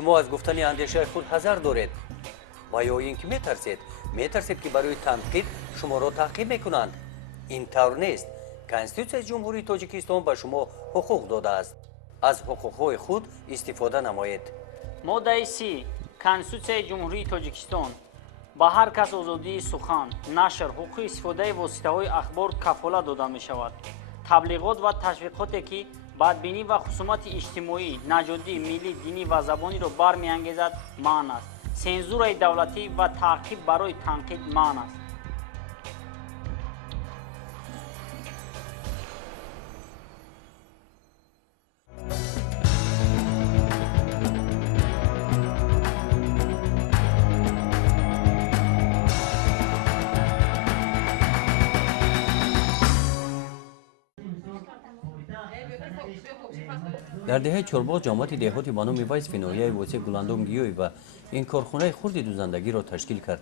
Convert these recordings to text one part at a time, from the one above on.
شما از گفتن اندیشه خود حذر دارید و یا اینکه میترسید که برای تنقید شما را تعقیب میکنند. این طور نیست. کنستیتوسیون جمهوری تاجیکستان به شما حقوق داده است. از حقوقهای خود استفاده نمایید. ماده 30 کنستیتوسیون جمهوری تاجیکستان با هر کس آزادی سخن، نشر، حقوق استفاده واسطه‌های اخبار کفالت داده می شود. تبلیغات و تشویقاتی که بدبینی و خصومت اجتماعی، نژادی، ملی، دینی و زبانی را برمی‌انگیزد منع است. سنزور دولتی و تعقیب برای تنقید منع است. در دهه چهارباز جامعه دهاتی با نام وایس فینویای واسه گلندم گیوی و این کارخانه خرد دوزندگی را تشکیل کرد.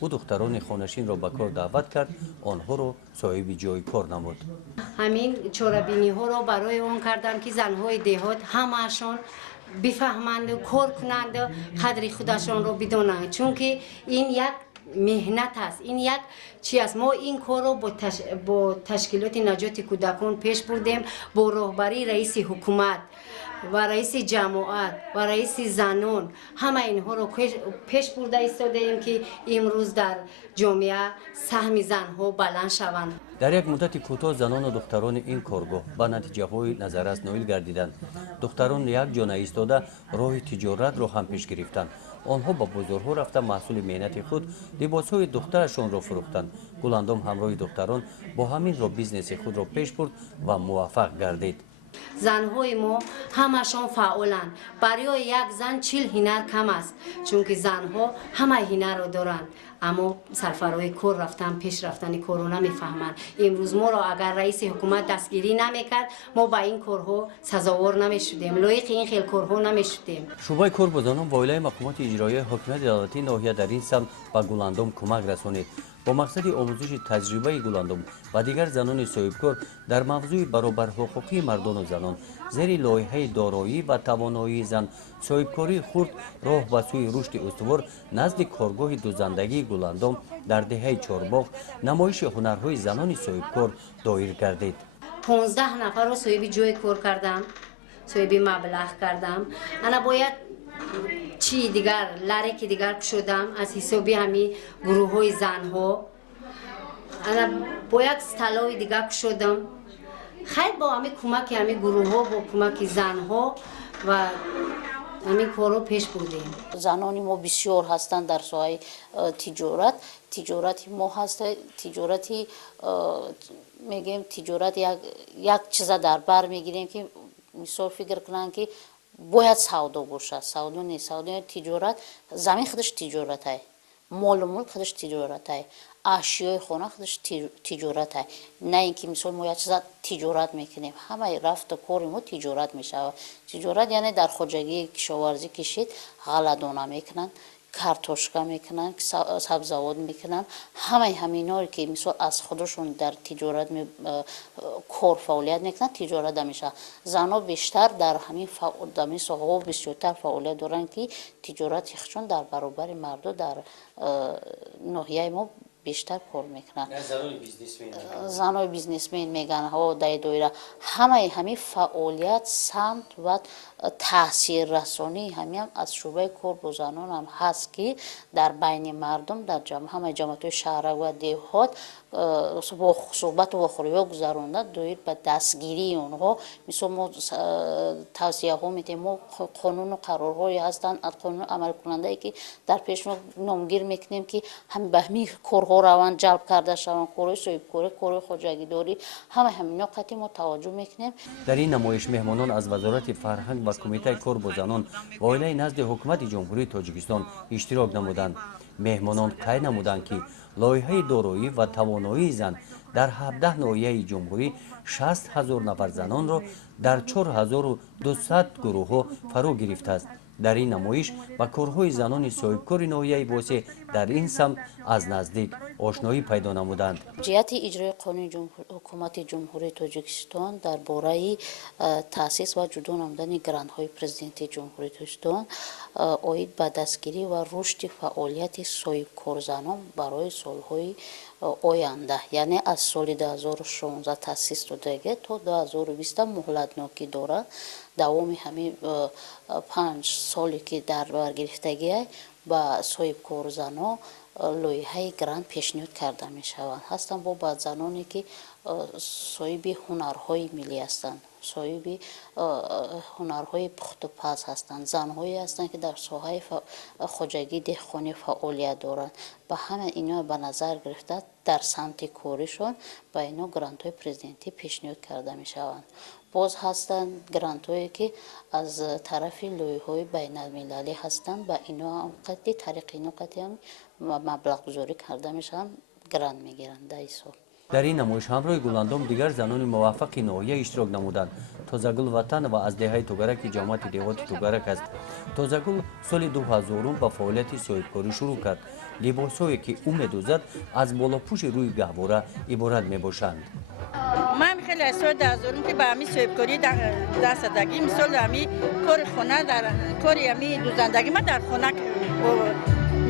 او دختران خانشین را به کار دعوت کرد، آنها را صاحب جای کار نمود. همین چورابینی ها را برای اون کردن که زنهای دهات همشون بفهمند و کار کنند و قدر خودشان را بدانند، چون که این یک مهنت است، این یک چی است. ما این کار رو با تشکیلات نجات کودکان پیش بردیم، با راهبری رئیس حکومت و رئیس جماعت و رئیس زنان، همه اینها رو پیش برده ایستاده ایم که امروز در جامعه سهم زنها بلند شوند. در یک مدت کوتاه زنان و دختران این کارگاه به نتیجه های نظررس نائل گردیدند. دختران یک جا ایستاده راه تجارت را هم پیش گرفتند. آنها با بازارها رفته محصول مهنت خود لباسهای دخترشان را فروختند. گلندم همراه دختران با همین را بیزنس خود را پیش برد و موفق گردید. زنهای ما همشان فعالند. برای یک زن 40 هنر کم است، چون که زنها همه هنر را دارند، اما سرفرای کار رفتن، پیش رفتن کار رو نمیفهمند. امروز ما را اگر رئیس حکومت دستگیری نمیکرد، ما با این کارها سزاوار نمیشدیم، لایق این خیل کارها نمیشدیم. شورای کار با زنان وایلای مقامات اجرایی حکومت دولتی ناحیه در این سمت به گلندم کمک رسانید. با مقصد آموزش تجربه گلندم و دیگر زنان صاحبکار در موضوع برابر حقوقی مردان و زنان زیر لایحه دارایی و توانایی زن صاحبکاری خرد راه به سوی رشد استوار نزد کارگاه دوزندگی گلندم در دهه چهارباغ نمایش هنرهای زنان صاحبکار دایر گردید. 15 نفر رو صاحب جای کار کردم، صاحب مبلغ کردم. انا باید چی دیگر لرک دیگر شدم از حسابی همین گروه های زن ها. انا باید طلای دیگر شدم. خیلی با همین کمک همین گروه ها، با کمک زن ها و همین کارو پیش بردیم. زنانی ما بسیار هستند در ساحه تجارت. تجارتی ما هست، تجارتی میگیم تجارت یک چیز در بر میگیریم که مثال فکر کنن که باید سودا باشه. سودا نیست، سودا تجارت. زمین خودش تجارت های، مال و ملک خودش تجارت های، اشیای خانه خودش تجارت های. نه اینکه مثال ما یک چیز تجارت میکنیم، همه رفت و کار ما تجارت میشه. تجارت یعنی در خودجگی کشاورزی کشید غله‌دانه میکنن، کارتوشکا میکنن، سبزیجات میکنن، همینا که مثلا از خودشون در تجارت کار فعالیت میکنن، تجارت میشه. زنها بیشتر در همین ساحه بسیارتر فعالیت دارن که تجارت خودشون در برابر مردا در ناحیه ما بیشتر کار میکنن. زنای بیزنسمن میگن ها در دایره همین فعالیت سمت و تاثیر رسانی هم از شعبه کار با زنان هم هست که در بین مردم در همه جامعه شهر و دهات با صحبت و خوری‌ها گذرانده دایر به دستگیری اونها. مثلا ما توصیه ها میتیم، ما قانون و قرارهایی هستند از قانون عمل کننده ای که در پیش ما نامگیر میکنیم که هم به همین کارها روان جلب کرده شوند، کارهای صاحبکاری، کارهای خودجگیداری، همینا قطعی ما توجه میکنیم. در این نمایش مهمانان از وزارت فرهنگ و کمیته کار با زنان و عائله نزد حکومت جمهوری تاجیکستان اشتراک نمودند. مهمانان قید نمودند که لایحه دارایی و توانایی زن در 17 ناحیه جمهوری 60,000 نفر زنان را در 4200 گروه فرا گرفته است. дар ин намоиш ба корҳои занони соҳибкори ноҳияи восе дар ин самт аз наздик ошноӣ пайдо намуданд. ҷиҳати иҷрои қонуни ҳукумати ҷумҳурии тоҷикистон дар бораи таъсис ва ҷудо намудани грантҳои президентии ҷумҳурии тоҷикистон оид ба дастгирӣ ва рушди фаъолияти соҳибкорзанон барои солҳои оянда, яъне аз соли 2016 таъсис додагӣ то 2020 муҳлатнокӣ дорад. давоми ҳамин 5 соле ки дар бар гирифтагӣ ба соҳибкорзанон лоиҳаи грант пешниҳод карда мешаванд. ҳастанд бо заноне ки соҳиби ҳунарҳои миллӣ ҳастанд, соҳиби ҳунарҳои пухтупаз ҳастанд, занҳое ҳастанд ки дар соҳаи хоҷагии деҳқонӣ фаъолият доранд. ба ҳама ино ба назар гирифта дар самти коришон ба ино грантҳои президентӣ пешниҳод карда мешаванд. боз ҳастанд грантҳое ки аз тарафи лоиҳаҳои байналмилалӣ ҳастанд, ба ино ҳам қадри тариқи ино қадри ҳам маблағгузорӣ карда мешаванд, грант мегиранд дар ин сол. дар ин намоиш ҳамроҳи гуландом дигар занони муваффақи ноҳия иштирок намуданд. Тозагул Ватан ва аз деҳаи Тугараки ҷамоати деҳоти Тугарак аст. Тозагул соли 2000 ба фаъолияти соҳибкорӣ шурӯъ кард. либосҳое ки ӯ медӯзад аз болопӯши рӯи гаҳвора иборат мебошанд. من خیلی از سال 2000 که به همی صاحبکاری دست دادگی مثال همی کار خانه در کاری همی دوزندگی من در خانه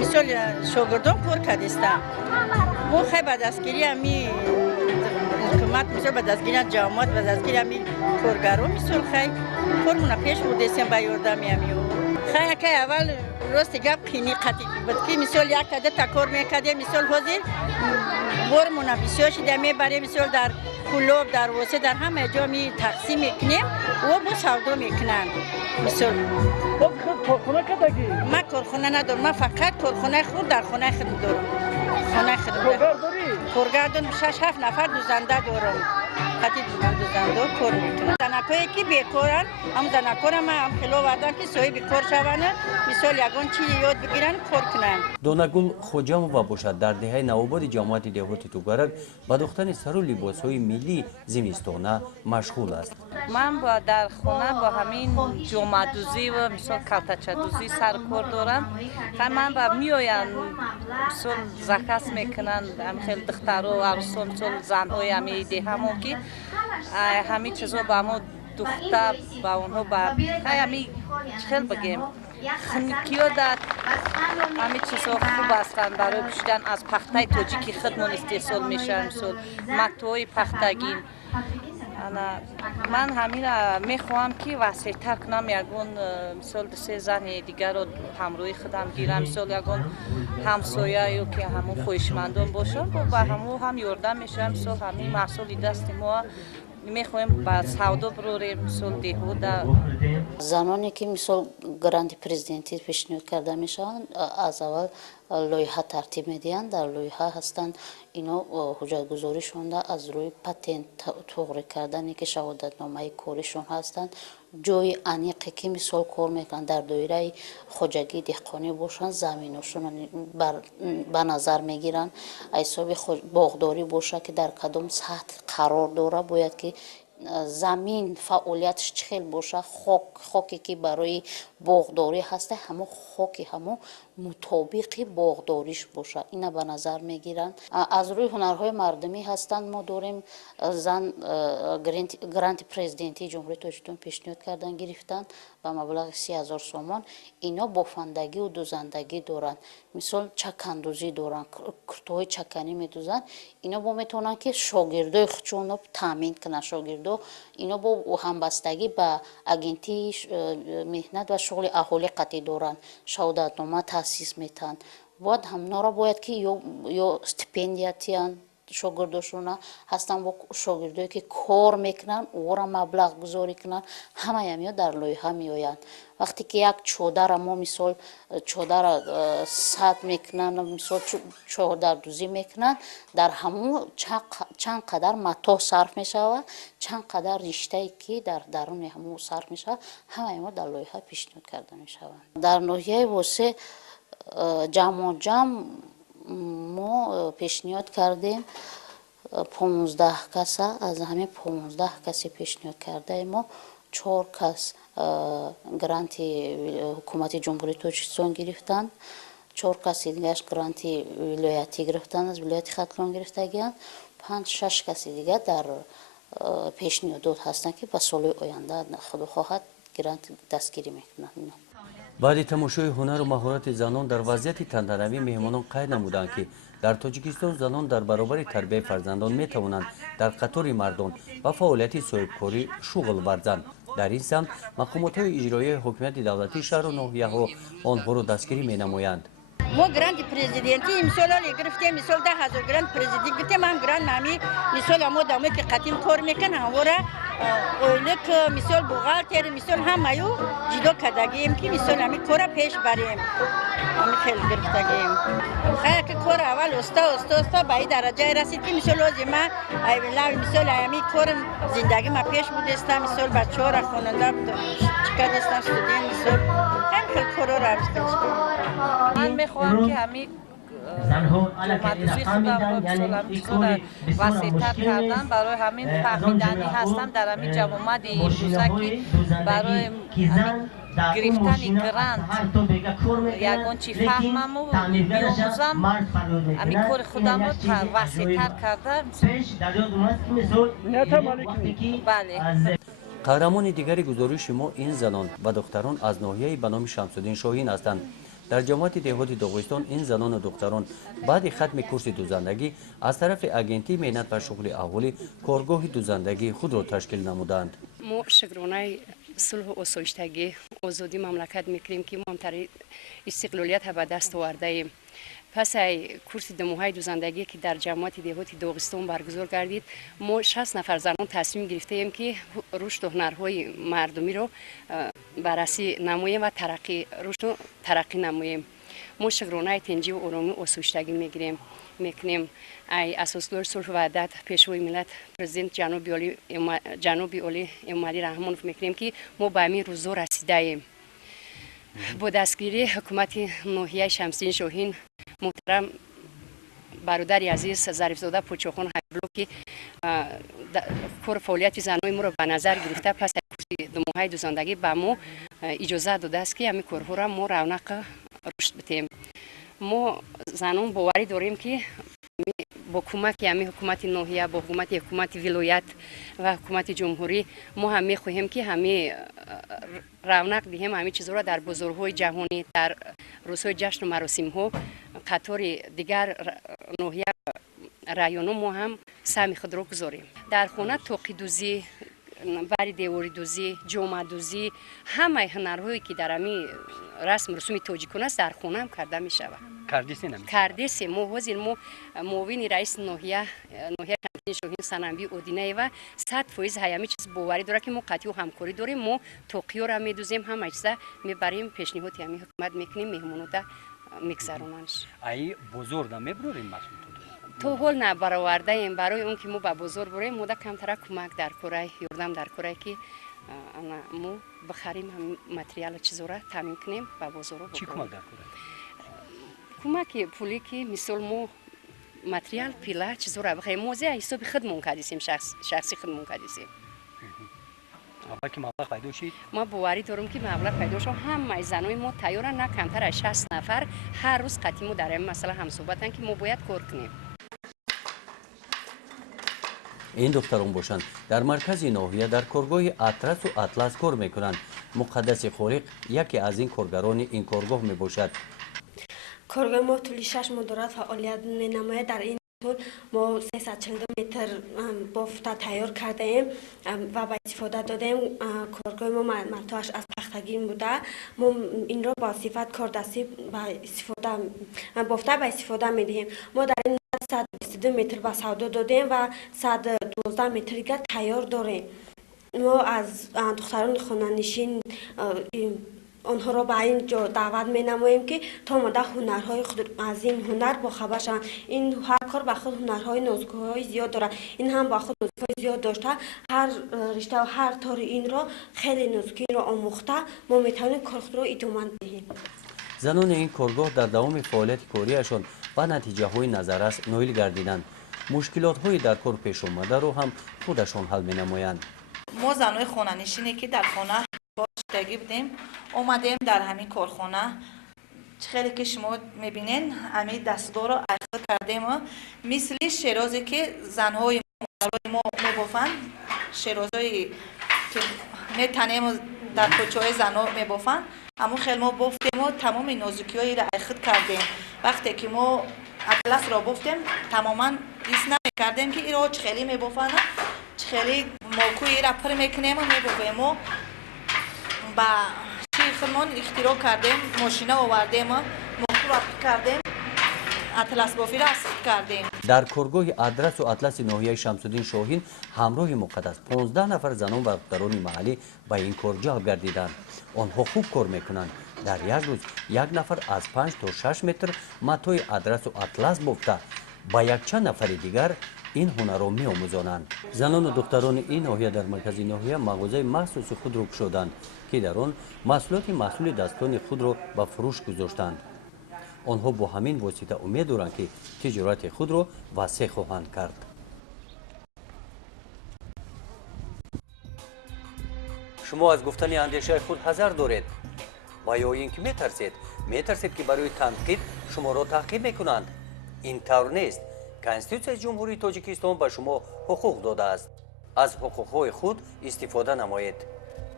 مثال شاگردان کار کردستم. ما خیلی به دستگیری همی حکومت مثال به دستگیری جامعات و دستگیری همی کارگران مثال خیلی کارمون پیش بودیم به یاردمی همی خیلی که اول راست گپ خینی قطعی بود که مثال یک عدد تکار میکردیم مثال حاضر بارمون بسیار شده میبریم مثال در کلوب در واسه در همه جا می تقسیم میکنیم و با سودا میکنن مثال کارخانه کدگی من کارخانه ندارم، من فقط کارخانه خود در خانه خود دارم. خانه خود کارگر داری؟ کارگر دارم، 6-7 نفر دوزنده دارم. خطی دوزنده کار میکنن. زنکایی که بیکارن هم زنکار هم خیلی وردن که صاحب کار شوند مثال یگان چیزی یاد بگیرن کار کنن. донагул хоҷамова бошад дар деҳаи навобади ҷамоати деҳоти Тугарак ба духтани сару либосҳои миллии зимистона машғул аст. من در خونه با همین جامه‌دوزی و مثال کلتچه‌دوزی سر کار دارم. من با میآیند مثال زکات میکنن خیلی دخترها و عروسان مثال زنهای همی دهمون که همین چیزا با ما دختر با اونها با همین خیلی بگیم خنکی‌ها در همین چیزها خوب هستند برای پوشیدن از پخته تاجیکی خودمون استحصال میشن مثال متوهای پختگی. من همین میخواهم که وسیع‌تر کنم یگون مثال سه زن دیگر رو همراهی خودم گیرم مثال یگون همسایه یا که همون خویشمندان باشن و همون هم یاردم میشم مثال همین محصولی دست ما میخوایم با سودا بروریم مثال دیهودا. زنانی که مثال گرانت پرزیدنتی پیشنهاد کرده میشن از اول لایحه ترتیب میدین. در لایحه هستند اینا حجت گذاری شونده از روی پتنت توغری کردنی که شهادتنامه کارشون هستند جای انیقی که مثال کار میکنن در دایره خوجگی دهقانی باشن زمینشون به نظر میگیرن حساب باغداری باشه که در کدام سطح قرار داره باید که زمین فعالیتش چخیل باشه خاکی که برای باغداری هسته همون خاکی همون مطابق باغداریش باشه اینا به نظر میگیرن. از روی هنرهای مردمی هستند ما داریم زن گرانت پرزیدنتی جمهوری تاجیکستان پیشنهاد کردن گرفتن با مبلغ 30,000 سومان. اینا بافندگی و دوزندگی دارن مثال چکندوزی دارن کرتوهای چکنی میدوزن اینا با میتونن که شاگردای خودشون رو تامین کنن. شاگردا اینا با همبستگی با اگنتی مهنت و شغل اهالی قطعی دارن شهادتنامه تاسیس میتن باید هم نارا باید که یا استیپندیاتیان شاگرداشون هستن با شاگردایی که کار میکنن او را مبلغ گذاری کنن همه همیو در لایحه میآیند. وقتی که یک چادر ما مثال چادر سد میکنن مثال چادر دوزی میکنن در همون چند قدر متا صرف میشود چند قدر رشته که در درون همون صرف میشود همه ما در لایحه پیشنهاد کرده میشود. در ناحیه واسه جمع ما پیشنهاد کردیم 15 کس از همه 15 کسی پیشنهاد کرده ما 4 کس گرانتی حکومت جمهوری تاجیکستان گرفتن 4 کسی دیگهش گرانتی ولایتی گرفتن از ولایت ختلون گرفتگیان 5-6 کسی دیگه در پیشنهاد هستند که به سال آینده خدا خواهد گرانت دستگیری میکنند. بعد تماشای هنر و مهارت زنان در وضعیت تنتنوی مهمانان قید نمودند که در تاجیکستان زنان در برابر تربیت فرزندان می توانند در قطار مردان و فعالیت صاحبکاری شغل ورزند. در این سمت مقامات اجرایی حکومت دولتی شهر و ناحیه ها آنها را دستگیری می نمایند. ما گراند پرزیدنتی مثال گرفتیم مثال 10,000 گراند پرزیدنت گرفتیم هم گراند نمی مثال ما دامه که قدیم کار میکن همواره اویلک مثال بوغالتر مثال همایو جدا کردگیم که مثال همی کار پیش بریم همی خیلی گرفتگیم خیلی که کار اول استا به این درجه رسید که مثال لازمه مثال همی کار زندگی ما پیش بودستم مثال بچه ها را خوننده چکر دستم استودین مثال خیلی کار را من میخواهم که همین جمعدوزی خودم را همین چیزا وسیع‌تر کردن برای همین فهمیدنی هستم در همین جمعیت امروزه که برای گرفتن گرانت یگان چی فهمم و بیاموزم همین کار خودم را وسیع‌تر کردم. بله. قهرمان دیگری گزارش ما این زنان و دختران از ناحیه به نام شمس‌الدین شاهین هستند. در جماعت دهات داغستان این زنان و دختران بعد ختم کورس دوزندگی از طرف اگنتی مهنت و شغل اهالی کارگاه دوزندگی خود را تشکیل نمودند. ما شکرانه صلح و آسایشتگی آزادی مملکت میکنیم که ما طریق استقلالیت به دست آورده ایم. پس کورس دموهای دوزندگی که در جماعت دهات داغستان برگزار گردید ما 60 نفر زنان تصمیم گرفته ایم که رشد و هنرهای مردمی رو بررسی نماییم و ترقی نماییم. ما شکرانه تنجی و آرامی و آسایشتگی میکنیم. اساسدار صلح و وحدت پیشوای ملت پرزیدنت جناب علی امامی رحمانوف میکنیم که ما به همین روزا رسیده ایم. با دستگیری حکومت ناحیه شمس‌الدین شاهین محترم برادر عزیز ظریفزاده پوچاخان حبیب‌الله که کار فعالیت زنای ما را به نظر گرفته پس کورس دموهای دوزندگی به ما اجازه داده است که همین کارها را ما رونق رشد بدیم. ما زنان باوری داریم که با کمک همین حکومت ناحیه با حکومت ولایت و حکومت جمهوری ما هم می‌خواهیم که همین رونق دهیم همین چیزها را در بازارهای جهانی در روزهای جشن و مراسم ها قطار دیگر ناحیه رایانو ما هم سهم خود را گذاریم. در خانه توقی دوزی، بر دیواری دوزی، جامه دوزی همه هنرهایی که در همین رسم رسوم تاجیکان است در خانه هم کرده می شود. کردیسی ما حاضر ما معاون رئیس ناحیه شمس‌الدین شاهین سننبی اودینه و 100% همه چیز باوری داره که ما قطعی و همکاری داریم. ما توقیو را میدوزیم همه چیز میبریم پیشنهاد همین حکومت میکنیم مهمونات میگذروننش. ای بزرگ میبریم مسئول تو حال نبرآورده ایم برای اون که ما به بازار بریم مده کمتر کمک در کارای یاردم در کارای که ما بخریم هم متریال چیزا را تامین کنیم به بازار رو. چی کمک در کارای؟ کمک پولی که مثال ما متریال پیلا چیزا را بخریم موزه حساب خودمون کردیم شخصی خودمون کردیم. اول که مبلغ پیدا شد ما باوری دارم که مبلغ پیدا شد همه زنای ما تیارن نه کمتر از 60 نفر هر روز قطعی ما در این مسئله هم صحبتن که ما باید کار کنیم. این دختران باشند در مرکز ناحیه در کارگاه اطلس و اطلس کار میکنند. مقدس خالق یکی از این کارگران این کارگاه می باشد. کارگاه ما طولی 6 ماه دارد فعالیت می نماید. در این طول ما 342 متر بافته تیار کرده ایم و به استفاده داده ایم. کارگاه ما مرتاش از پختگی بوده. ما این را با صفت کاردستی بافته به استفاده می دهیم. ما در این 122 متر به سودا دادیم و 112 متر دیگر تیار داریم. ما از دختران خانه‌نشین آنها را به این جا دعوت می نماییم که تا مدت هنرهای خود از این هنر با خبر شوند. این هر کار به خود هنرهای نازک‌های زیاد دارد. این هم با خود نازک‌های زیاد داشته. هر رشته و هر تار این را خیلی نازکی را آموخته ما می توانیم کار خود را ادامه دهیم. زنان این کارگاه در دوام فعالیت کاریشان و نتیجه های نظررس نایل گردیدند. مشکلات های در کار پیش آمده رو هم خودشان حل می نمایند. ما زنای خانه‌نشینی که در خانه باشتگی بودیم اومدیم در همین کارخانه خیلی که شما میبینین همین دستگاه رو عرضه کردیم مثل شیرازی که زنهای ما میبافن شیرازایی که میتنیم در کوچه‌های زنها میبافن اما خیلی ما بافتیم و تمام نازکی‌هایی را عرضه کردیم وقتی که ما اطلس را بافتیم تماما حس نمی‌کردیم که این را خیلی میبافن خیلی موکوی را پر میکنیم و میبافیم و با خودمان اختراع کردیم ماشینه آوردیم موکو را کردیم اطلس بافی را اصل کردیم در کارگاه ادرس و اطلس ناحیه شمس‌الدین شاهین همراه مقدس 15 نفر زنان و دختران محلی به این کار جلب گردیدند آنها خوب کار میکنند در یک روز یک نفر از 5 تا 6 متر متای ادرس و اطلس بافته با یک چند نفر دیگر این هنر را می‌آموزانند زنان و دختران این ناحیه در مرکز ناحیه مغازه مخصوص خود را گشودند که در آن محصول دستان خود را به فروش گذاشتند آنها با همین واسطه امید دارند که تجارت خود را وسیع خواهند کرد شما از گفتن اندیشه خود حذر دارید و یا اینکه میترسید که برای تنقید شما را تعقیب میکنند این طور نیست کنستیتوسیون جمهوری تاجیکستان به شما حقوق داده است از حقوقهای خود استفاده نمایید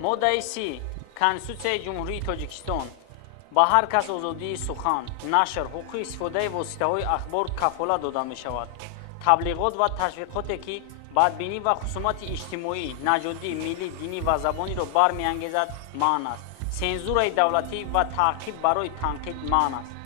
ماده 30 کنستیتوسیون جمهوری تاجیکستان با هر کس آزادی سخن، نشر، حقوق استفاده واسطه‌های اخبار کفالت داده می شود. تبلیغات و تشویقاتی که بدبینی و خصومت اجتماعی، نژادی، ملی، دینی و زبانی را برمی‌انگیزد منع است. سنزور دولتی و تعقیب برای تنقید منع است.